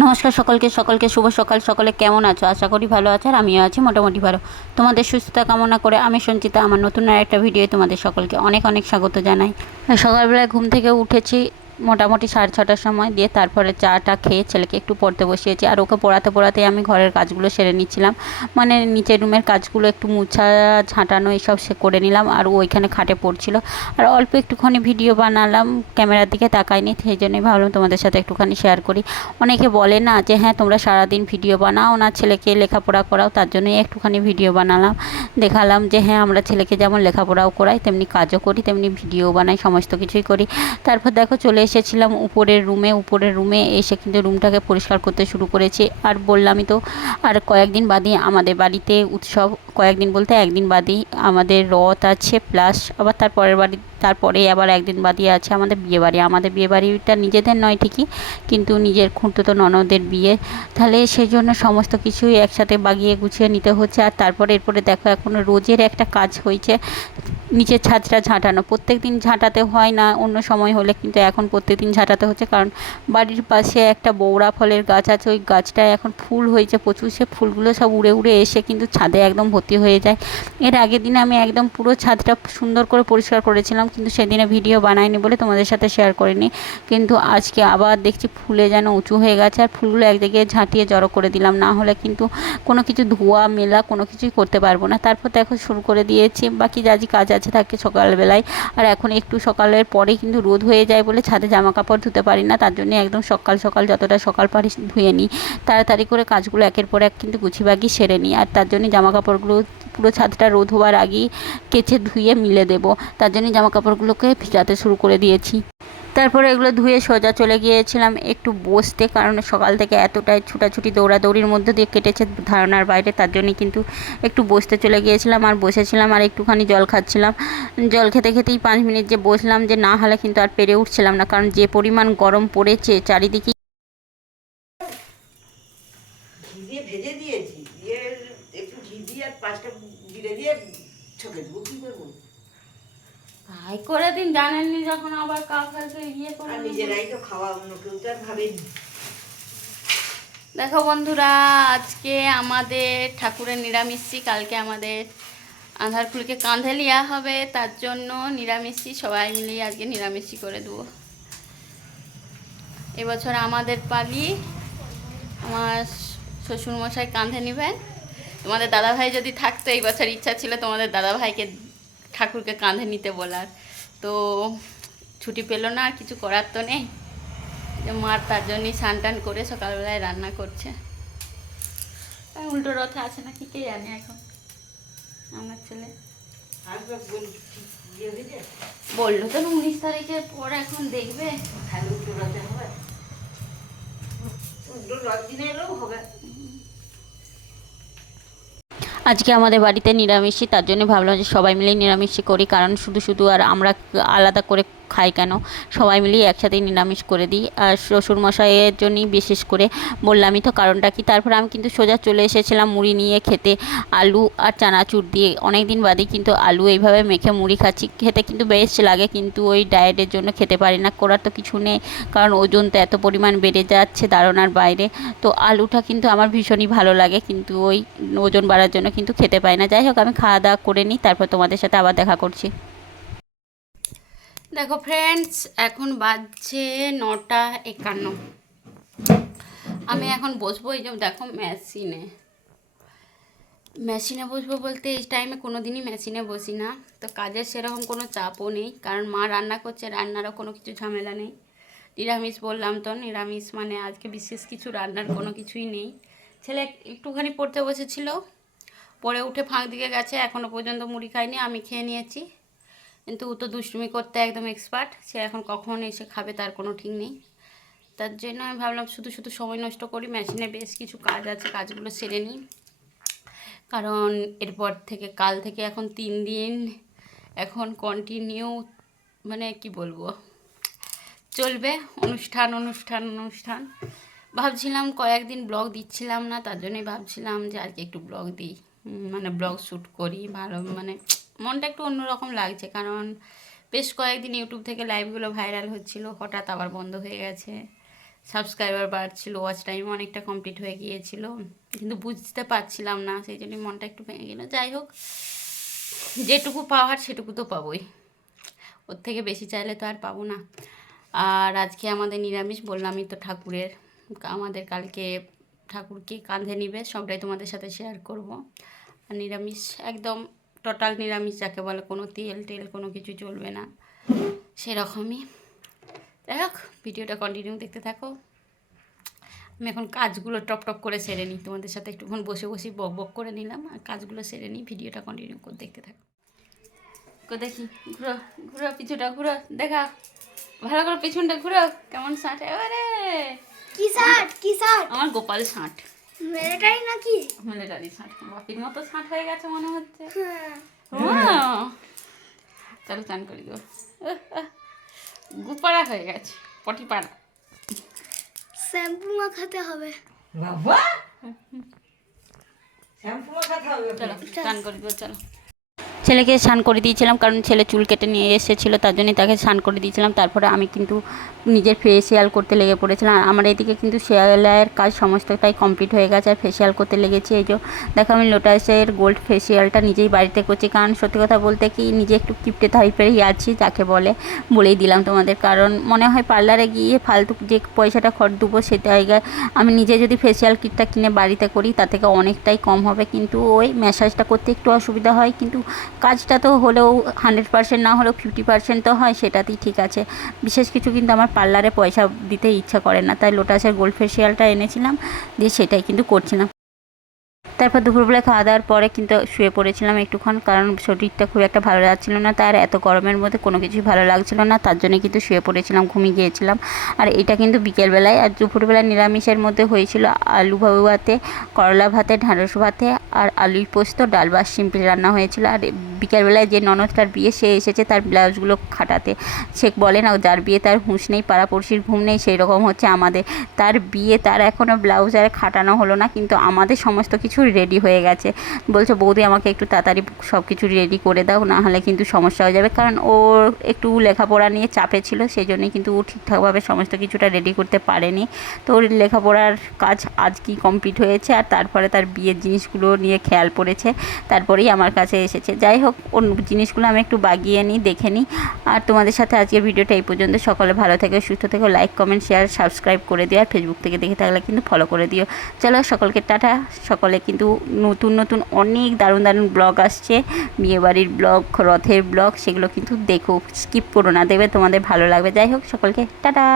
নমস্কার সকলকে সকলকে শুভ সকাল। সকলে কেমন আছো? আশা করি ভালো আছো, আর আমিও আছি মোটামুটি ভালো। তোমাদের সুস্থতা কামনা করে আমি সঞ্চিতা আমার নতুন আর একটা ভিডিও তোমাদের সকলকে অনেক অনেক স্বাগত জানাই। সকালবেলায় ঘুম থেকে উঠেছি মোটামুটি 6:30টার সময়, দিয়ে তারপরে চাটা খেয়ে ছেলেকে একটু পড়তে বসিয়েছি, আর ওকে পড়াতে পড়াতেই আমি ঘরের কাজগুলো সেরে নিচ্ছিলাম। মানে নিচের রুমের কাজগুলো একটু মুছা ঝাঁটানো এইসব সে করে নিলাম, আর ও ওইখানে খাটে পড়ছিল। আর অল্প একটুখানি ভিডিও বানালাম, ক্যামেরার দিকে তাকাইনি, সেই জন্যই ভাবলাম তোমাদের সাথে একটুখানি শেয়ার করি। অনেকে বলে না যে হ্যাঁ তোমরা সারাদিন ভিডিও বানাও না, ছেলেকে লেখাপড়া করাও, তার জন্যই একটুখানি ভিডিও বানালাম। দেখালাম যে হ্যাঁ আমরা ছেলেকে যেমন লেখাপড়াও করাই তেমনি কাজও করি, তেমনি ভিডিও বানাই, সমস্ত কিছুই করি। তারপর দেখো চলে এসেছিলাম উপরের রুমে এসে কিন্তু রুমটাকে পরিষ্কার করতে শুরু করেছি। আর বললামই তো, আর কয়েকদিন বাদই আমাদের বাড়িতে উৎসব, কয়েকদিন বলতে একদিন বাদই আমাদের রথ আছে, প্লাস আবার তারপরে আবার একদিন বাদই আছে আমাদের বিয়েবাড়ি। আমাদের বিয়েবাড়িটা নিজেদের নয় ঠিকই, কিন্তু নিজের খুঁড়তুতো ননদের বিয়ে, তাহলে সেই জন্য সমস্ত কিছুই একসাথে বাগিয়ে গুছিয়ে নিতে হচ্ছে। আর তারপরে এরপরে দেখো এখন রোজের একটা কাজ হয়েছে, নিচের ছাদটা ঝাঁটানো। প্রত্যেক দিন ঝাঁটাতে হয় না অন্য সময় হলে, কিন্তু এখন প্রত্যেক দিন ঝাঁটাতে হচ্ছে, কারণ বাড়ির পাশে একটা বৌড়া ফলের গাছ আছে, ওই গাছটায় এখন ফুল হয়েছে প্রচুর, সে ফুলগুলো সব উড়ে উড়ে এসে কিন্তু ছাদে একদম ভর্তি হয়ে যায়। এর আগের দিনে আমি একদম পুরো ছাদটা সুন্দর করে পরিষ্কার করেছিলাম, কিন্তু সেদিনে ভিডিও বানাইনি বলে তোমাদের সাথে শেয়ার করিনি। কিন্তু আজকে আবার দেখছি ফুলে যেন উঁচু হয়ে গেছে, আর ফুলগুলো এক জায়গায় ঝাঁটিয়ে জড়ো করে দিলাম, না হলে কিন্তু কোনো কিছু ধোয়া মেলা কোনো কিছুই করতে পারবো না। তারপর দেখো শুরু করে দিয়েছি বাকি যা যে কাজ আছে থাকে সকালবেলায়। আর এখন একটু সকালের পরে কিন্তু রোদ হয়ে যায় বলে ছাদে জামা কাপড় ধুতে পারি না, তার জন্য একদম সকাল সকাল যতটা সকাল পারি ধুয়ে নিই, তাড়াতাড়ি করে কাজগুলো একের পর এক কিন্তু গুছিবাগি সেরে নিই। আর তার জন্যই জামা কাপড়গুলো পুরো ছাদটা রোদ হওয়ার আগেই কেচে ধুয়ে মিলে দেবো, তার জন্যই জামা কাপড়গুলোকে ভিজাতে শুরু করে দিয়েছি। তারপরে এগুলো ধুয়ে সোজা চলে গিয়েছিলাম একটু বসতে, কারণ সকাল থেকে এতটাই ছুটাছুটি দৌড়াদৌড়ির মধ্যে দিয়ে কেটেছে ধারণার বাইরে, তার জন্যই কিন্তু একটু বসতে চলে গিয়েছিলাম আর বসেছিলাম, আর একটুখানি জল খাচ্ছিলাম। জল খেতে খেতেই 5 মিনিট যে বসলাম, যে না হলে কিন্তু আর পেরে উঠছিলাম না, কারণ যে পরিমাণ গরম পড়েছে চারিদিকে। ঘি দিয়ে ভেজে দিয়েছি, দিয়ে একটু ঘি দিয়ে আর 5টা জিরে দিয়ে ছকে দেবো, কি করবো? তাই করে দিন, জানেননি যখন আবার কাউকে ইয়ে করে আর নেবো। নিজেরাই তো খাওয়া, অন্য কেউ তো আর ভাবেনি। দেখো বন্ধুরা, আজকে আমাদের ঠাকুরের নিরামিষি, কালকে আমাদের আঁধার ফুলকে কাঁধে লিয়া হবে, তার জন্য নিরামিষি সবাই মিলিয়ে আজকে নিরামিষি করে দেবো। এবছর আমাদের পালি, আমার শ্বশুরমশাই কাঁধে নেবেন। তোমাদের দাদাভাই যদি থাকতো, এই বছর ইচ্ছা ছিল তোমাদের দাদাভাইকে ঠাকুরকে কাঁধে নিতে বলার, তো ছুটি পেলো না, আর কিছু করার তো নেই। যে মার তার জন্যই স্নান টান করে সকালবেলায় রান্না করছে। উল্টো রথে আছে না কি কে জানে এখন আমার ছেলে। আসবে ইয়ে হয়ে যায়, বললো তো 19 তারিখের পর এখন দেখবে। তাহলে উল্টো রথে হবে, উল্টো রথ দিনে এলেও হবে। আজকে আমাদের বাড়িতে নিরামিষই, তার জন্য ভাবলাম যে সবাই মিলেই নিরামিষই করি, কারণ শুধু শুধু আর আমরা আলাদা করে খাই কেন, সবাই মিলেই একসাথেই নিরামিষ করে দিই। আর শ্বশুরমশাইয়ের জন্যই বিশেষ করে বললামই তো কারণটা কি। তারপর আমি কিন্তু সোজা চলে এসেছিলাম মুড়ি নিয়ে খেতে, আলু আর চানাচুর দিয়ে। অনেক দিন বাদেই কিন্তু আলু এইভাবে মেখে মুড়ি খাচ্ছি, খেতে কিন্তু বেশ লাগে, কিন্তু ওই ডায়েটের জন্য খেতে পারি না, করার তো কিছু নেই, কারণ ওজন তো এত পরিমাণ বেড়ে যাচ্ছে ধারণার বাইরে। তো আলুটা কিন্তু আমার ভীষণই ভালো লাগে, কিন্তু ওই ওজন বাড়ার জন্য কিন্তু খেতে পাই না। যাই হোক আমি খাওয়া দাওয়া করে নিই, তারপর তোমাদের সাথে আবার দেখা করছি। দেখো ফ্রেন্ডস, এখন বাজছে 9টা 51। আমি এখন বসবো, এই যে দেখো মেশিনে বসবো বলতে এই টাইমে কোনো দিনই মেশিনে বসি না, তো কাজের সেরকম কোনো চাপও নেই, কারণ মা রান্না করছে, রান্নারও কোনো কিছু ঝামেলা নেই। নিরামিষ বললাম তো, নিরামিষ মানে আজকে বিশেষ কিছু রান্নার কোনো কিছুই নেই। ছেলে একটুখানি পড়তে বসেছিল, পড়ে উঠে ফাঁক দিকে গেছে, এখনও পর্যন্ত মুড়ি খায়নি, আমি খেয়ে নিয়েছি। কিন্তু ও তো দুষ্টুমি করতে একদম এক্সপার্ট, সে এখন কখন এসে খাবে তার কোনো ঠিক নেই। তার জন্য আমি ভাবলাম শুধু শুধু সময় নষ্ট করি, মেশিনে বেশ কিছু কাজ আছে, কাজগুলো সেরে নিই। কারণ এরপর থেকে কাল থেকে এখন 3 দিন এখন কন্টিনিউ, মানে কি বলবো, চলবে অনুষ্ঠান অনুষ্ঠান অনুষ্ঠান। ভাবছিলাম কয়েকদিন ব্লগ দিচ্ছিলাম না, তার জন্যই ভাবছিলাম যে আজকে একটু ব্লগ দিই, মানে ব্লগ শ্যুট করি ভালো, মানে মনটা একটু অন্যরকম লাগছে, কারণ বেশ কয়েকদিন ইউটিউব থেকে লাইভগুলো ভাইরাল হচ্ছিল, হঠাৎ আবার বন্ধ হয়ে গেছে। সাবস্ক্রাইবার বাড়ছিল, ওয়াচ টাইম অনেকটা কমপ্লিট হয়ে গিয়েছিল, কিন্তু বুঝতে পারছিলাম না, সেই জন্য মনটা একটু ভেঙে গেল। যাই হোক, যেটুকু পাওয়ার সেটুকু তো পাবোই, ওর থেকে বেশি চাইলে তো আর পাবো না। আর আজকে আমাদের নিরামিষ, বললামই তো ঠাকুরের, আমাদের কালকে ঠাকুরকে কাঁধে নিবে, সবটাই তোমাদের সাথে শেয়ার করব। আর নিরামিষ, একদম টোটাল নিরামিষ যাকে বলে, কোনো তেল টেল কোনো কিছু চলবে না, সেরকমই। যাই হোক, ভিডিওটা কন্টিনিউ দেখতে থাকো। আমি এখন কাজগুলো টপ টপ করে সেরে নিই, তোমাদের সাথে একটুক্ষণ বসে বসে বক বক করে নিলাম, আর কাজগুলো সেরে নিই, ভিডিওটা কন্টিনিউ করে দেখতে থাকো। দেখি, ঘুরো ঘুরো, পিছুটা ঘুরো, দেখা ভালো করে, পিছনটা ঘুরো, কেমন শার্ট, এবারে কি শার্ট, কি শার্ট? আমার গোপাল শার্ট, মিলিটারি নাকি? মিলিটারি শার্ট, বাপির মতো শার্ট হয়ে গেছে মনে হচ্ছে। হ্যাঁ। চলো চান করি দেবো, গুপাড়া হয়ে গেছে, পটি পাড়া। শ্যাম্পু মাখাতে হবে। বাবা শ্যাম্পু মাখাতে হবে চলো চান করি দেবো, চলো। ছেলেকে স্নান করে দিয়েছিলাম, কারণ ছেলে চুল কেটে নিয়ে এসেছিলো, তার জন্যই তাকে স্নান করে দিয়েছিলাম। তারপরে আমি কিন্তু নিজের ফেসিয়াল করতে লেগে পড়েছিলাম। আর আমার এদিকে কিন্তু সেলাইয়ের কাজ সমস্তটাই কমপ্লিট হয়ে গেছে, আর ফেসিয়াল করতে লেগেছি। এই যে দেখো, আমি লোটাসের গোল্ড ফেসিয়ালটা নিজেই বাড়িতে করছি, কারণ সত্যি কথা বলতে কি, নিজে একটু কিপটে টাইপেরই আছি, যাকে বলেই দিলাম তোমাদের। কারণ মনে হয় পার্লারে গিয়ে ফালতু যে পয়সাটা খরচ দেবো, সে জায়গায় আমি নিজে যদি ফেসিয়াল কিটটা কিনে বাড়িতে করি, তা থেকে অনেকটাই কম হবে। কিন্তু ওই ম্যাসাজটা করতে একটু অসুবিধা হয়, কিন্তু কাজটা তো হলেও 100% না হলেও 50% তো হয়, সেটাতেই ঠিক আছে। বিশেষ কিছু কিন্তু আমার পার্লারে পয়সা দিতে ইচ্ছা করে না, তাই লোটাসের গোল্ড ফেসিয়ালটা এনেছিলাম, দিয়ে সেটাই কিন্তু করছিলাম। তারপর দুপুরবেলা খাওয়া দাওয়ার পরে কিন্তু শুয়ে পড়েছিলাম একটুক্ষণ, কারণ শরীরটা খুব একটা ভালো লাগছিল না, তার এত গরমের মধ্যে কোনো কিছুই ভালো লাগছিল না, তার জন্য কিন্তু শুয়ে পড়েছিলাম, ঘুমিয়ে গিয়েছিলাম। আর এটা কিন্তু বিকেলবেলায়। আর দুপুরবেলা নিরামিষের মধ্যে হয়েছিল আলু ভাতে, করলা ভাতে, ঢ্যাঁড়স ভাতে, আর আলুর পোস্ত, ডাল বা সিম্পল রান্না হয়েছিল। আর বিকেলবেলায় যে ননদটার বিয়ে, সে এসেছে তার ব্লাউজগুলো খাটাতে। সে বলে না, যার বিয়ে তার হুঁশ নেই, পাড়াপড়শির ঘুম নেই, সেই রকম হচ্ছে আমাদের। তার বিয়ে, তার এখনও ব্লাউজ আর খাটানো হলো না, কিন্তু আমাদের সমস্ত কিছু রেডি হয়ে গেছে। বলছে, বৌদি আমাকে একটু তাড়াতাড়ি সব কিছু রেডি করে দাও, না হলে কিন্তু সমস্যা হয়ে যাবে। কারণ ওর একটু লেখাপড়া নিয়ে চাপে ছিল, সেই জন্যই কিন্তু ও ঠিকঠাকভাবে সমস্ত কিছুটা রেডি করতে পারেনি। তো ওর লেখাপড়ার কাজ আজকেই কমপ্লিট হয়েছে, আর তারপরে তার বিয়ের জিনিসগুলো নিয়ে খেয়াল পড়েছে, তারপরেই আমার কাছে এসেছে। যাই হোক, ওর জিনিসগুলো আমি একটু বাগিয়ে নিই, দেখে নিই। আর তোমাদের সাথে আজকের ভিডিওটা এই পর্যন্ত। সকলে ভালো থেকো, সুস্থ থেকো, লাইক কমেন্ট শেয়ার সাবস্ক্রাইব করে দিও, আর ফেসবুক থেকে দেখে থাকলে কিন্তু ফলো করে দিও। চলো, সকলকে টাটা। সকলে কিন্তু নতুন নতুন অনেক দারুণ দারুণ ব্লগ আসছে, বিয়েবাড়ির ব্লগ, রথের ব্লগ, সেগুলো কিন্তু দেখো, স্কিপ করো না, দেখবে তোমাদের ভালো লাগবে। যাই হোক, সকলকে টাটা।